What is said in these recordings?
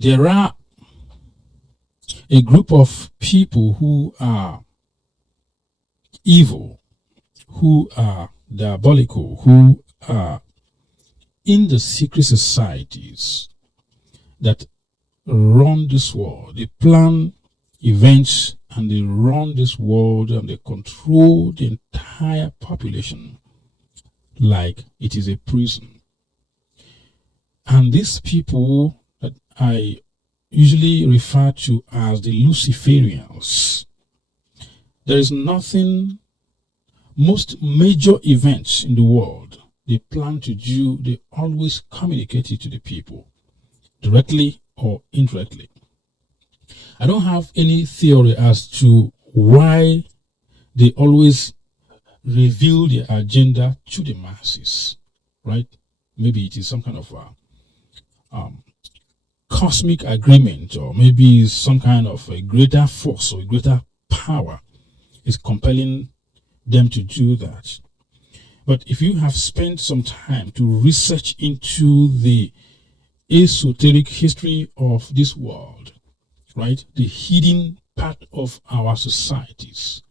there are a group of people who are evil, who are diabolical, who are in the secret societies that run this world. They plan events and they run this world and they control the entire population like it is a prison. And these people that I usually refer to as the Luciferians, there is nothing, most major events in the world they plan to do, they always communicate it to the people, directly or indirectly. I don't have any theory as to why they always reveal their agenda to the masses, right? Maybe it is some kind of cosmic agreement, or maybe some kind of a greater force or a greater power is compelling them to do that. But if you have spent some time to research into the esoteric history of this world, right, the hidden part of our societies,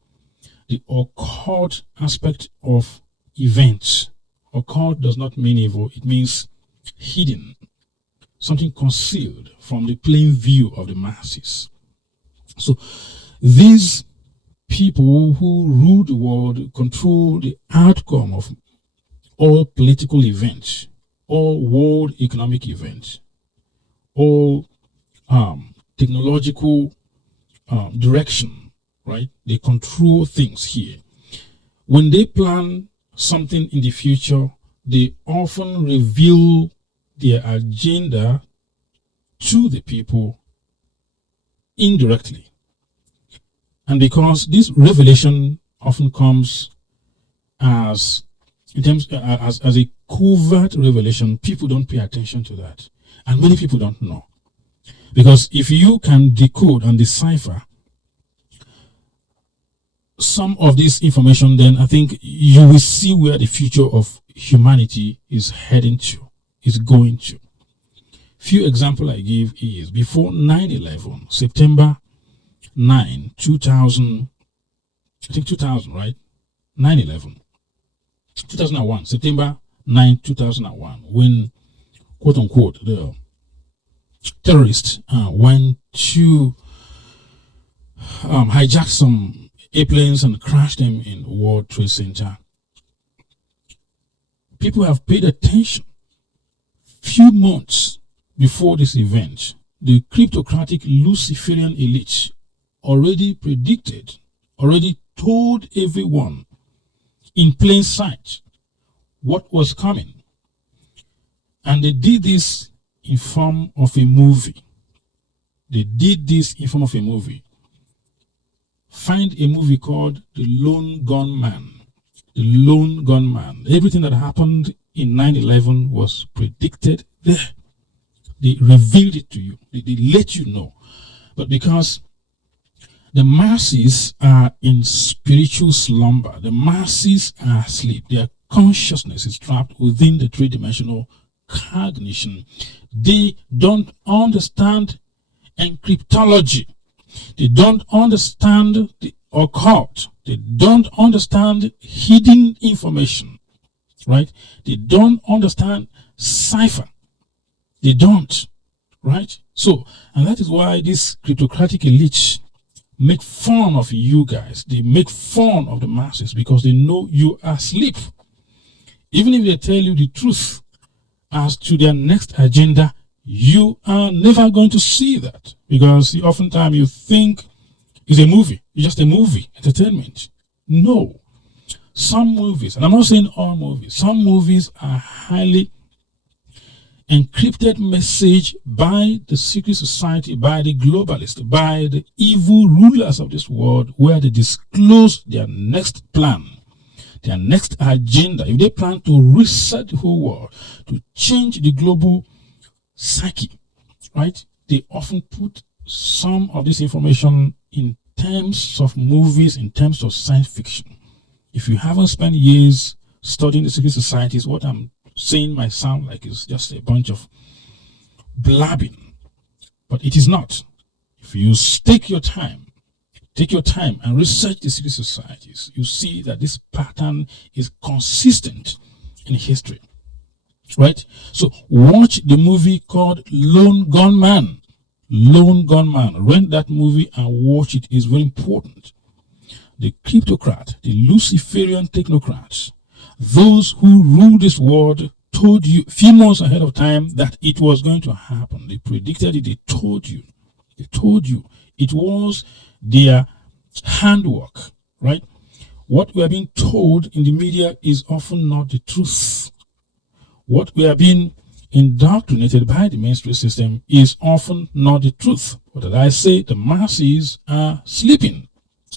the occult aspect of events. Occult does not mean evil, it means hidden, something concealed from the plain view of the masses. So these people who rule the world control the outcome of all political events, all world economic events, all technological direction, right? They control things here. When they plan something in the future, they often reveal their agenda to the people indirectly. And because this revelation often comes as a covert revelation, people don't pay attention to that. And many people don't know. Because if you can decode and decipher some of this information, then I think you will see where the future of humanity is heading to, is going to. Few examples I give is before 9/11, September 9, 2000, I think 2000, right? 9/11, 2001, September 9, 2001, when, quote unquote, the terrorists went to hijack some airplanes and crash them in World Trade Center. People have paid attention. Few months before this event, the cryptocratic Luciferian elite already predicted, already told everyone in plain sight what was coming. And they did this in form of a movie. They did this in form of a movie. Find a movie called The Lone Gunman. The Lone Gunman. Everything that happened in 9/11 was predicted there. They revealed it to you. They let you know. But because the masses are in spiritual slumber, the masses are asleep, their consciousness is trapped within the three-dimensional cognition. They don't understand encryptology. They don't understand the occult. They don't understand hidden information, right? They don't understand cipher. They don't, right? So, and that is why this cryptocratic elite make fun of you guys. They make fun of the masses because they know you are asleep. Even if they tell you the truth as to their next agenda, you are never going to see that, because oftentimes you think it's a movie. It's just a movie, entertainment. No. Some movies, and I'm not saying all movies, some movies are highly encrypted message by the secret society, by the globalists, by the evil rulers of this world, where they disclose their next plan, their next agenda. If they plan to reset the whole world, to change the global psyche, right? They often put some of this information in terms of movies, in terms of science fiction. If you haven't spent years studying the secret societies, what I'm saying might sound like it's just a bunch of blabbing. But it is not. If you take your time and research the secret societies, you see that this pattern is consistent in history. Right? So watch the movie called Lone Gunman. Lone Gunman. Rent that movie and watch it. It's very important. The cryptocrat, the Luciferian technocrats, those who rule this world, told you few months ahead of time that it was going to happen. They predicted it. They told you. They told you. It was their handwork, right? What we are being told in the media is often not the truth. What we are being indoctrinated by the mainstream system is often not the truth. But as I say, the masses are sleeping.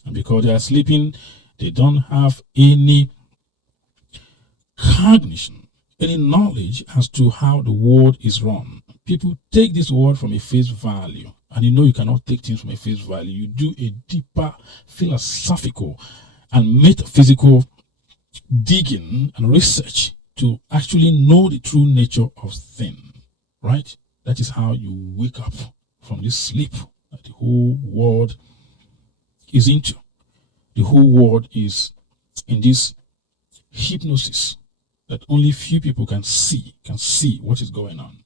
And because they are sleeping, they don't have any cognition, any knowledge as to how the world is run. People take this word from a face value. And you cannot take things from a face value. You do a deeper philosophical and metaphysical digging and research to actually know the true nature of things, right? That is how you wake up from this sleep that the whole world is into. The whole world is in this hypnosis that only few people can see what is going on.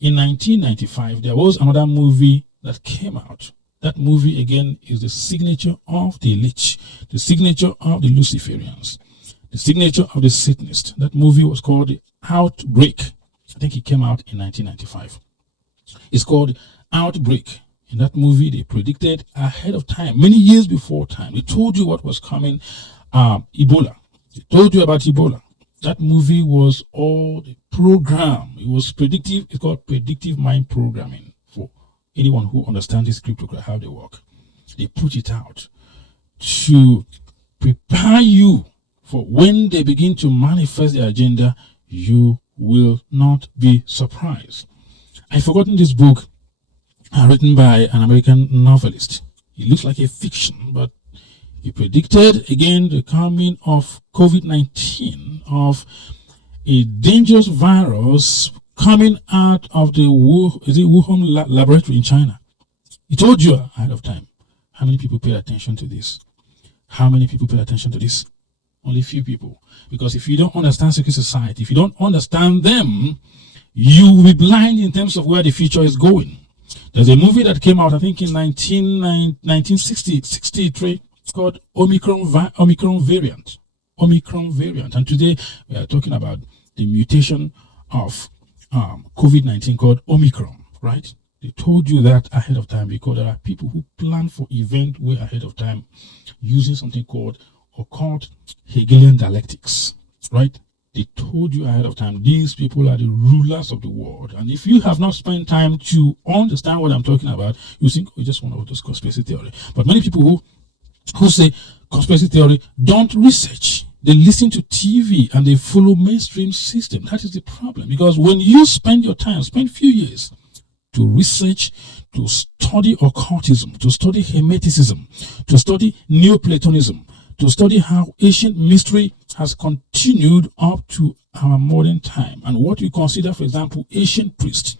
In 1995, there was another movie that came out. That movie, again, is the signature of the elite, the signature of the Luciferians, the signature of the Satanists. That movie was called Outbreak. I think it came out in 1995. It's called Outbreak. In that movie, they predicted ahead of time, many years before time. They told you what was coming. Ebola. They told you about Ebola. That movie was all the program. It was predictive. It's called predictive mind programming for anyone who understands this cryptocurrency, how they work. They put it out to prepare you for when they begin to manifest their agenda. You will not be surprised. I've forgotten this book written by an American novelist. It looks like a fiction, but he predicted again the coming of COVID-19, of a dangerous virus coming out of the Wuhan laboratory in China. He told you ahead of time. How many people paid attention to this? How many people paid attention to this? Only few people. Because if you don't understand secret society, if you don't understand them, you will be blind in terms of where the future is going. There's a movie that came out, I think, in 1963. It's called Omicron variant. Omicron variant. And today we are talking about the mutation of COVID-19 called Omicron, right? They told you that ahead of time because there are people who plan for event way ahead of time using something called occult Hegelian dialectics, right? They told you ahead of time, these people are the rulers of the world. And if you have not spent time to understand what I'm talking about, you think, oh, just one of those conspiracy theory. But many people who say conspiracy theory don't research. They listen to TV and they follow mainstream system. That is the problem. Because when you spend your time, spend few years to research, to study occultism, to study Hermeticism, to study Neoplatonism, to study how ancient mystery has continued up to our modern time. And what we consider, for example, ancient priests,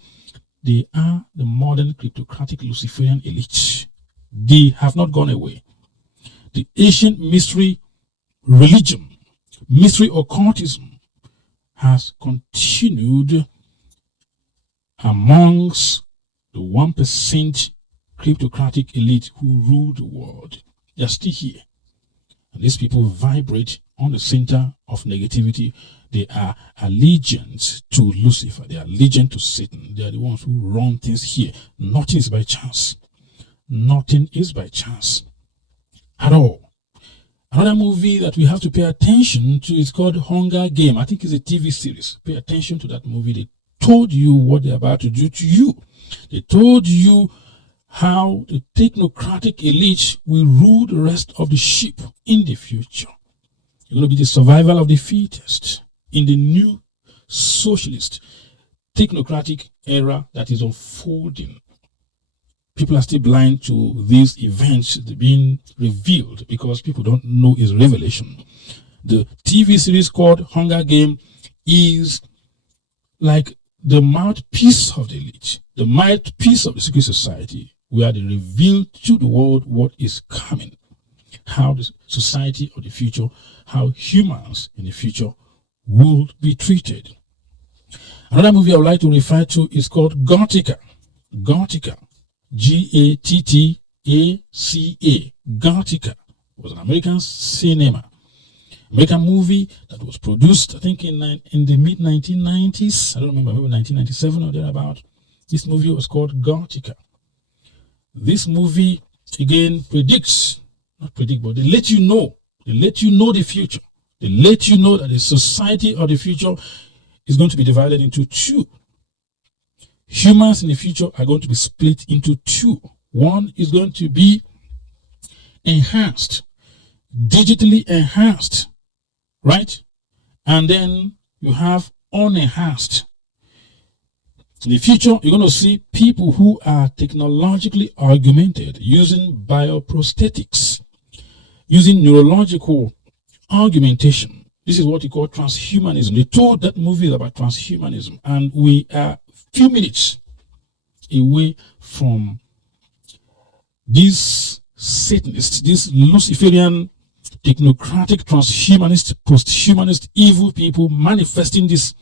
they are the modern cryptocratic Luciferian elite. They have not gone away. The ancient mystery religion, mystery occultism, has continued amongst the 1% cryptocratic elite who rule the world. They are still here. And these people vibrate on the center of negativity. They are allegiant to Lucifer. They are allegiant to Satan. They are the ones who run things here. Nothing is by chance. Nothing is by chance at all. Another movie that we have to pay attention to is called Hunger Game. I think it's a TV series. Pay attention to that movie. They told you what they're about to do to you. They told you how the technocratic elite will rule the rest of the sheep in the future. It's going to be the survival of the fittest in the new socialist technocratic era that is unfolding. People are still blind to these events being revealed because people don't know its revelation. The TV series called Hunger Game is like the mouthpiece of the elite. the mouthpiece of the secret society, where they reveal to the world what is coming, how the society of the future, how humans in the future will be treated. Another movie I would like to refer to is called Gothica. Gothica. Gattaca. Gothica was an American American movie that was produced, I think, in the mid-1990s. I don't remember, maybe 1997 or thereabout. This movie was called Gothica. This movie, again, but they let you know. They let you know the future. They let you know that the society of the future is going to be divided into two. Humans in the future are going to be split into two. One is going to be enhanced, digitally enhanced, right? And then you have unenhanced. In the future, you're going to see people who are technologically augmented using bioprosthetics, using neurological augmentation. This is what you call transhumanism. They told that movie about transhumanism, and we are few minutes away from these Satanists, these Luciferian, technocratic, transhumanist, posthumanist, evil people manifesting this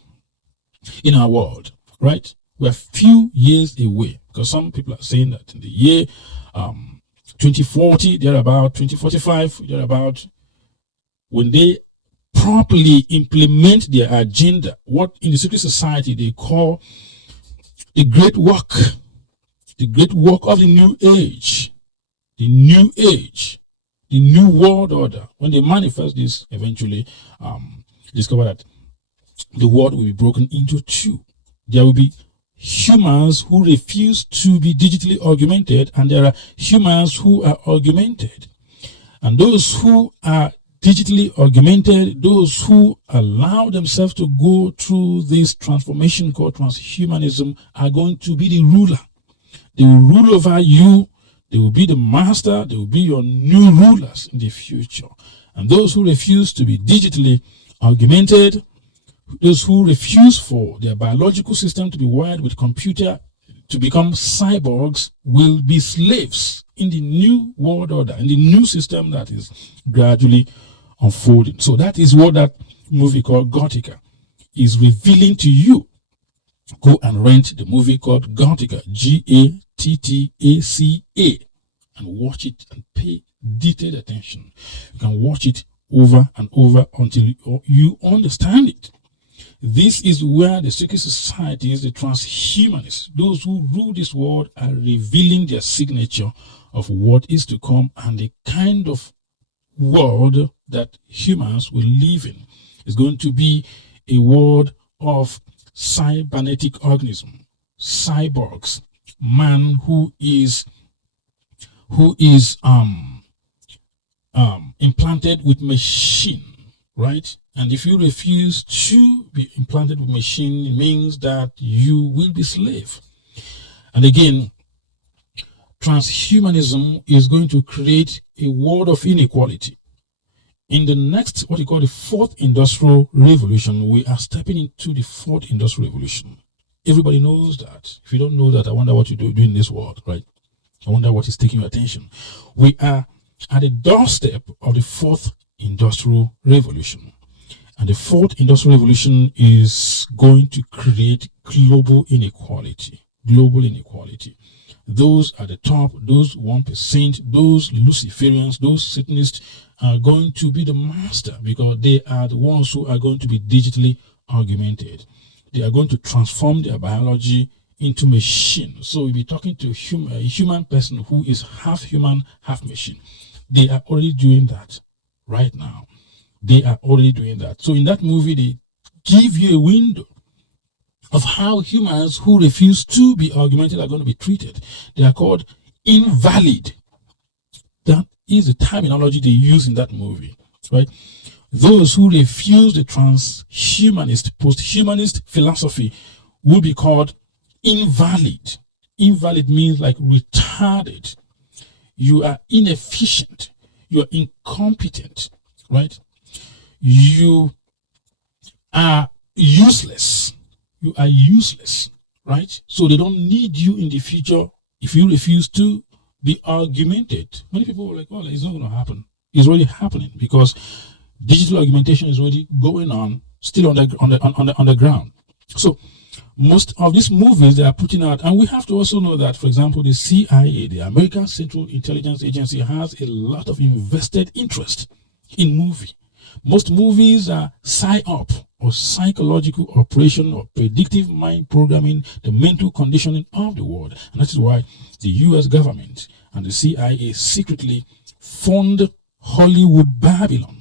in our world, right? We're few years away, because some people are saying that in the year 2040, thereabout, 2045, thereabout, when they properly implement their agenda, what in the secret society they call the great work of the new age, the new world order. When they manifest this, eventually discover that the world will be broken into two. There will be humans who refuse to be digitally augmented, and there are humans who are augmented. And those who are digitally augmented, those who allow themselves to go through this transformation called transhumanism, are going to be the ruler. They will rule over you. They will be the master. They will be your new rulers in the future. And those who refuse to be digitally augmented, those who refuse for their biological system to be wired with computer to become cyborgs, will be slaves in the new world order, in the new system that is gradually unfolding. So that is what that movie called Gothica is revealing to you. Go and rent the movie called Gothica, Gattaca, and watch it and pay detailed attention. You can watch it over and over until you understand it. This is where the secret societies, the transhumanists, those who rule this world, are revealing their signature of what is to come, and the kind of world that humans will live in is going to be a world of cybernetic organism, cyborgs, man who is implanted with machine, right? And if you refuse to be implanted with machine, it means that you will be slave. And again, transhumanism is going to create a world of inequality. In the next, what you call the fourth industrial revolution, we are stepping into the fourth industrial revolution. Everybody knows that. If you don't know that, I wonder what you do in this world, right? I wonder what is taking your attention. We are at the doorstep of the fourth industrial revolution. And the fourth industrial revolution is going to create global inequality. Global inequality. Those at the top, those 1%, those Luciferians, those Satanists are going to be the master, because they are the ones who are going to be digitally augmented. They are going to transform their biology into machine. So we'll be talking to a human person who is half human, half machine. They are already doing that right now. They are already doing that. So in that movie, they give you a window of how humans who refuse to be augmented are going to be treated. They are called invalid. That is the terminology they use in that movie, right? Those who refuse the transhumanist, posthumanist philosophy will be called invalid. Invalid means like retarded. You are inefficient. You are incompetent, right? You are useless. You are useless, right? So they don't need you in the future if you refuse to be argumented. Many people were like, "Oh, it's not going to happen." It's already happening because digital augmentation is already going on, still on the ground. So most of these movies they are putting out, and we have to also know that, for example, the CIA, the American Central Intelligence Agency, has a lot of invested interest in movie. Most movies are psy-op or psychological operation or predictive mind programming, the mental conditioning of the world. And that is why the US government and the CIA secretly fund Hollywood Babylon.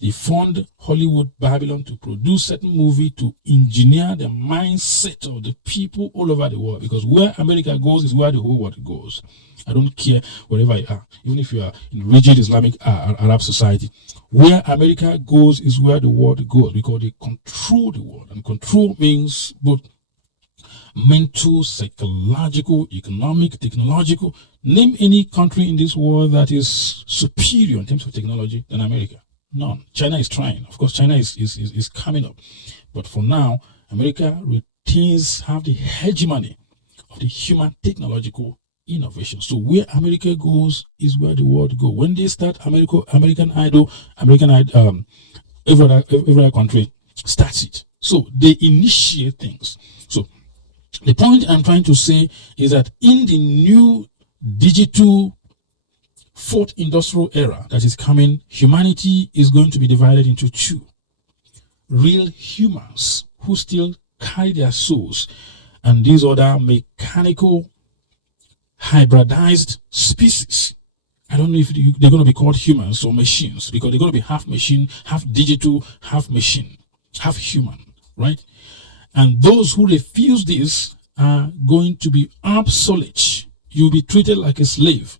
They fund Hollywood Babylon to produce certain movie to engineer the mindset of the people all over the world, because where America goes is where the whole world goes. I don't care wherever you are, even if you are in rigid Islamic Arab society. Where America goes is where the world goes, because they control the world. And control means both mental, psychological, economic, technological. Name any country in this world that is superior in terms of technology than America. None. China is trying. Of course, China is coming up. But for now, America have the hegemony of the human technological innovation. So where America goes is where the world goes. When they start American Idol, every other country starts it. So they initiate things. So the point I'm trying to say is that in the new digital fourth industrial era that is coming, humanity is going to be divided into two. Real humans who still carry their souls, and these other mechanical hybridized species. I don't know if they're going to be called humans or machines, because they're going to be half machine, half digital, half machine, half human, right? And those who refuse this are going to be obsolete. You'll be treated like a slave.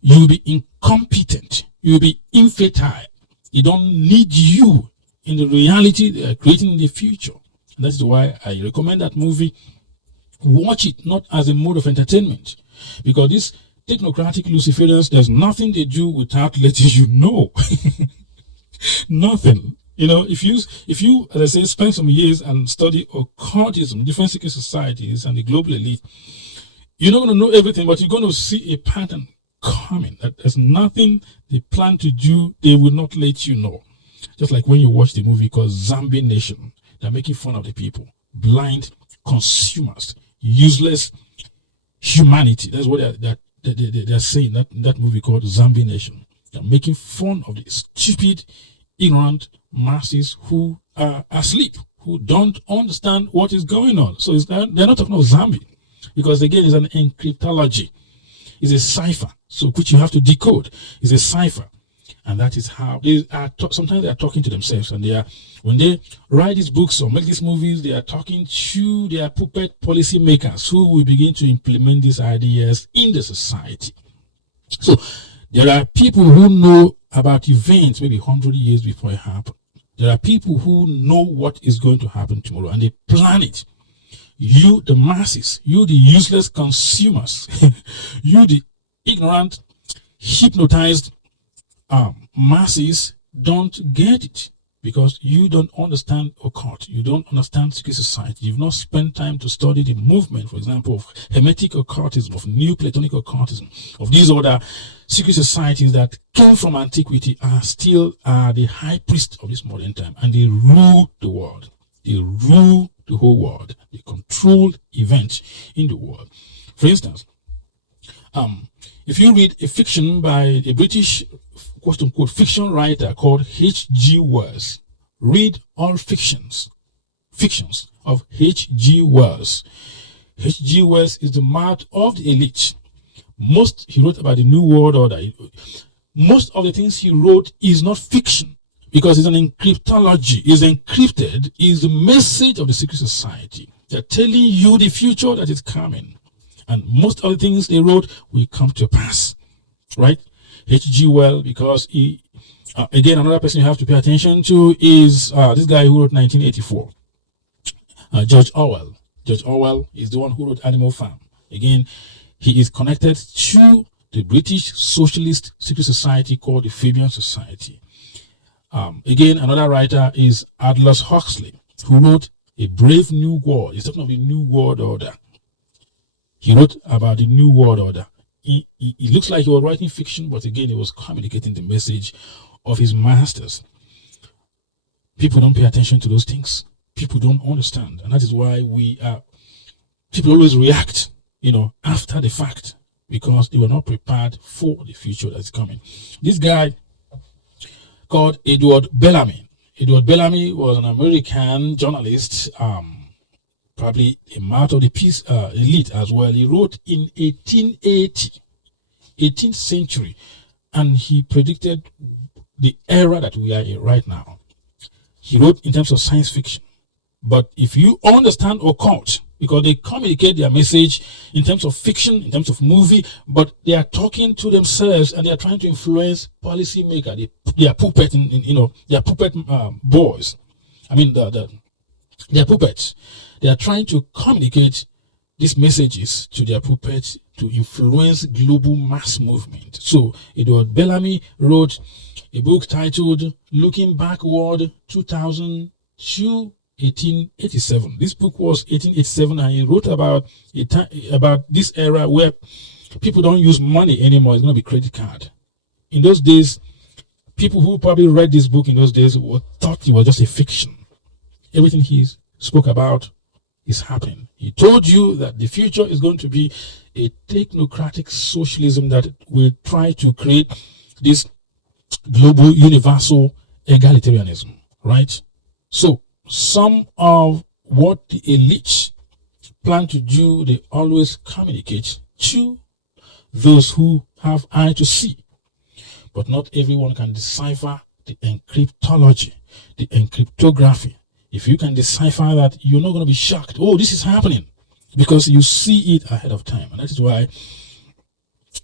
You'll be incompetent. You'll be infertile. They don't need you in the reality they are creating in the future. And that's why I recommend that movie. Watch it not as a mode of entertainment, because these technocratic Luciferians, there's nothing they do without letting you know. Nothing. You know, if you, as I say, spend some years and study occultism, different secret societies, and the global elite, you're not going to know everything, but you're going to see a pattern coming. That there's nothing they plan to do, they will not let you know. Just like when you watch the movie called Zombie Nation, they're making fun of the people, blind consumers, useless humanity. That's what they're saying. That movie called Zombie Nation. They're making fun of the stupid, ignorant masses who are asleep, who don't understand what is going on. So they're not talking about zombie, because again, it's an encryptology. It's a cipher, so which you have to decode. It's a cipher, and that is how they are. Sometimes they are talking to themselves, and when they write these books or make these movies, they are talking to their puppet policy makers who will begin to implement these ideas in the society. So there are people who know about events maybe 100 years before it happened. There are people who know what is going to happen tomorrow, and they plan it. You, the masses, you, the useless consumers, you, the ignorant, hypnotized masses, don't get it, because you don't understand occult. You don't understand secret society. You've not spent time to study the movement, for example, of Hermetic occultism, of New Platonic occultism, of these other secret societies that came from antiquity, are still the high priest of this modern time, and they rule the world. They rule the whole world. They control events in the world. For instance, if you read a fiction by a British quote-unquote fiction writer called H.G. Wells, read all fictions of H.G. Wells. H.G. Wells is the mouth of the elite. He wrote about the New World Order. Most of the things he wrote is not fiction, because it's an encryptology. It's encrypted. It's the message of the secret society. They're telling you the future that is coming. And most of the things they wrote will come to pass. Right? H.G. Wells, because he, again, another person you have to pay attention to is this guy who wrote 1984. George Orwell. George Orwell is the one who wrote Animal Farm. Again, he is connected to the British Socialist Secret Society called the Fabian Society. Again, another writer is Aldous Huxley, who wrote A brave new world. He's talking of the new world order. He wrote about the new world order. It looks like he was writing fiction, but again, he was communicating the message of his masters. People don't pay attention to those things. People don't understand. And that is why people always react, after the fact, because they were not prepared for the future that's coming. This guy called Edward Bellamy. Edward Bellamy was an American journalist, probably a part of the peace elite as well. He wrote in 1880, 18th century, and he predicted the era that we are in right now. He wrote in terms of science fiction. But if you understand occult, because they communicate their message in terms of fiction, in terms of movie, but they are talking to themselves and they are trying to influence policymakers. They are puppet, they are puppet boys. I mean, they are puppets. They are trying to communicate these messages to their puppets to influence global mass movement. So Edward Bellamy wrote a book titled Looking Backward 2000 to 1887. This book was 1887, and he wrote about this era where people don't use money anymore. It's going to be credit card. In those days, people who probably read this book in those days thought it was just a fiction. Everything he spoke about is happening. He told you that the future is going to be a technocratic socialism that will try to create this global universal egalitarianism, right? So some of what the elites plan to do, they always communicate to those who have eye to see. But not everyone can decipher the encryptology, the encryptography. If you can decipher that, you're not going to be shocked. Oh, this is happening, because you see it ahead of time. And that is why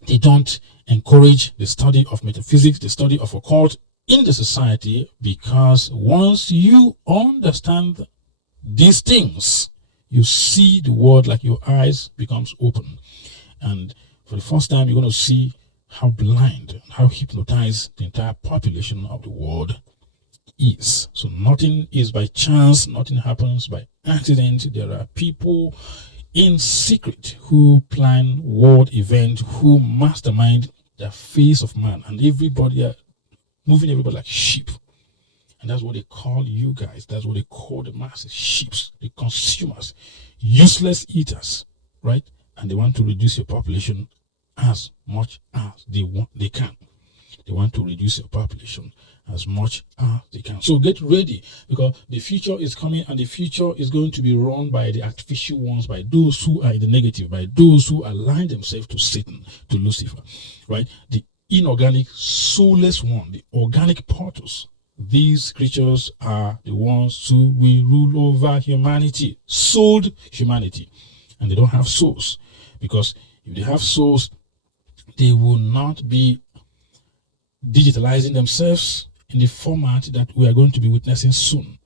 they don't encourage the study of metaphysics, the study of occult in the society, because once you understand these things, you see the world like your eyes becomes open. And for the first time, you're going to see how blind, how hypnotized the entire population of the world is. So nothing is by chance, nothing happens by accident. There are people in secret who plan world events, who mastermind the face of man, and everybody are moving everybody like sheep. And that's what they call you guys. That's what they call the masses, sheep, the consumers, useless eaters, right? And they want to reduce your population as much as they can. They want to reduce your population as much as they can. So get ready, because the future is coming, and the future is going to be run by the artificial ones, by those who are in the negative, by those who align themselves to Satan, to Lucifer, right? The inorganic, soulless one, the organic portals. These creatures are the ones who will rule over humanity, souled humanity. And they don't have souls, because if they have souls, they will not be digitalizing themselves in the format that we are going to be witnessing soon.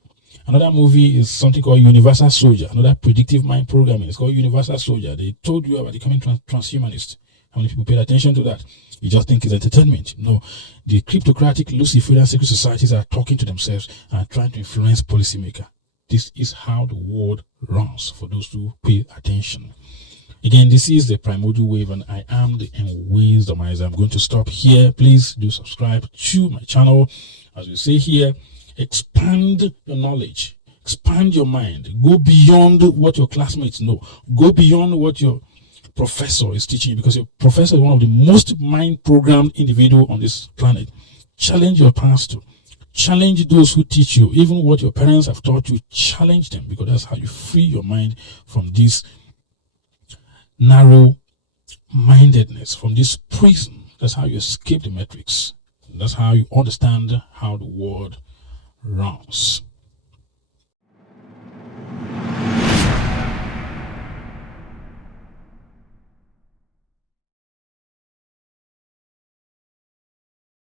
Another movie is something called Universal Soldier, another predictive mind programming. It's called Universal Soldier. They told you about becoming transhumanist. How many people paid attention to that? You just think it's entertainment. No, the cryptocratic Luciferian secret societies are talking to themselves and trying to influence policymakers. This is how the world runs, for those who pay attention. Again, this is the Primordial Wave, and I am the Wisdomizer. I'm going to stop here. Please do subscribe to my channel. As we say here, expand your knowledge, expand your mind, go beyond what your classmates know, go beyond what your professor is teaching you, because your professor is one of the most mind-programmed individuals on this planet. Challenge your pastor, challenge those who teach you, even what your parents have taught you. Challenge them, because that's how you free your mind from this narrow mindedness, from this prison. That's how you escape the matrix. That's how you understand how the world runs.